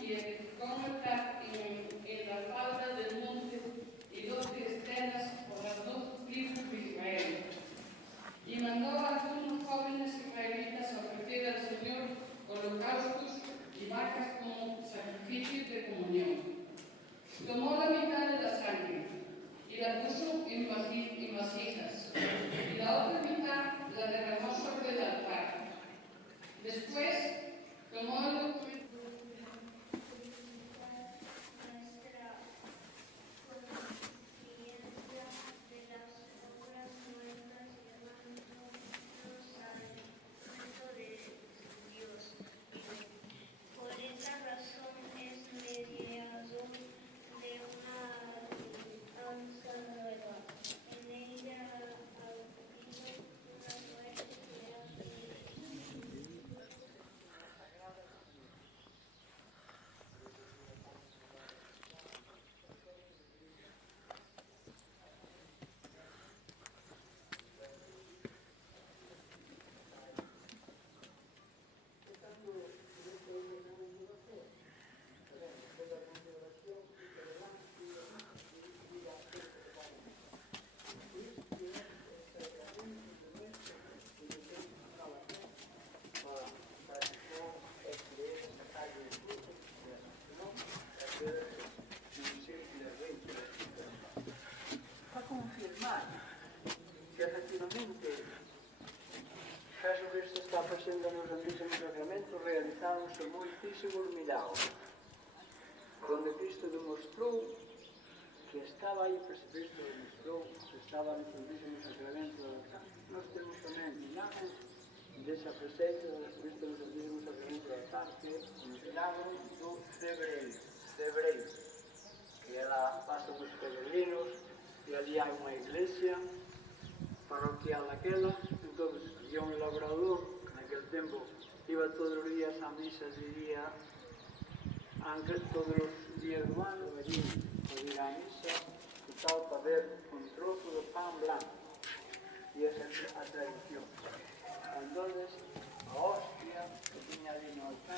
y cómo está en la falda del monte y 12 escenas por las 2 tribus de Israel. Y mandó a algunos jóvenes israelitas a ofrecer al Señor holocaustos y vacas como sacrificios de comunión. Tomó la mitad de la sangre y la puso en vasijas, y la otra mitad la derramó sobre el altar. Después tomó el Por esa razón es mediador de una alianza nueva. En ella ha habido una muerte que ha para confirmar que efectivamente Jesucristo está presente no Santísimo Sacramento, realizándose moitísimos milagros, donde Cristo demostrou que estaba aí, Cristo demostrou que estaba no Santísimo Sacramento. Nós temos tamén milagros desa presencia de Cristo no Santísimo Sacramento da parte, o milagro do Cebreiro, que era paso dos peregrinos, e ali hai unha iglesia parroquial aquela. Entón, había un labrador que naquele tempo iba todos os días a misa, diría, aunque todos os días do ano, allí para ir a misa, e tal, para ver un trozo de pan blanco, e esa é a tradición. Entón, a hostia que tiña ali no altar,